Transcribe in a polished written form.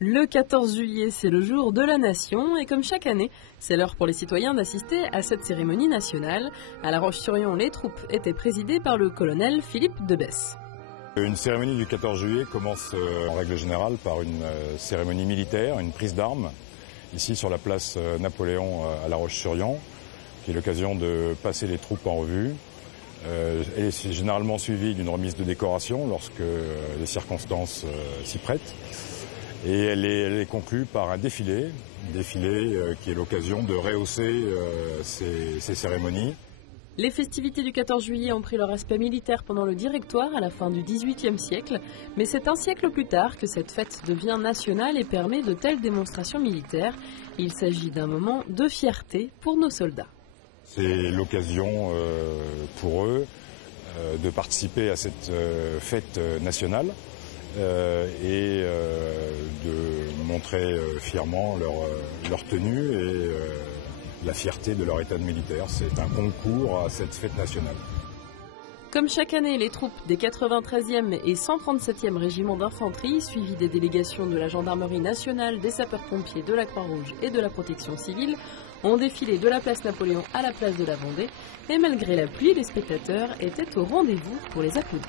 Le 14 juillet, c'est le jour de la Nation et comme chaque année, c'est l'heure pour les citoyens d'assister à cette cérémonie nationale. À La Roche-sur-Yon, les troupes étaient présidées par le colonel Philippe Debesse. Une cérémonie du 14 juillet commence en règle générale par une cérémonie militaire, une prise d'armes, ici sur la place Napoléon à La Roche-sur-Yon, qui est l'occasion de passer les troupes en revue. Elle est généralement suivie d'une remise de décoration lorsque les circonstances s'y prêtent. Et elle est conclue par un défilé qui est l'occasion de rehausser ces cérémonies. Les festivités du 14 juillet ont pris leur aspect militaire pendant le Directoire à la fin du XVIIIe siècle, mais c'est un siècle plus tard que cette fête devient nationale et permet de telles démonstrations militaires. Il s'agit d'un moment de fierté pour nos soldats. C'est l'occasion pour eux de participer à cette fête nationale et de montrer fièrement leur tenue et la fierté de leur état de militaire. C'est un concours à cette fête nationale. Comme chaque année, les troupes des 93e et 137e régiments d'infanterie, suivies des délégations de la gendarmerie nationale, des sapeurs-pompiers, de la Croix-Rouge et de la protection civile, ont défilé de la place Napoléon à la place de la Vendée. Et malgré la pluie, les spectateurs étaient au rendez-vous pour les applaudir.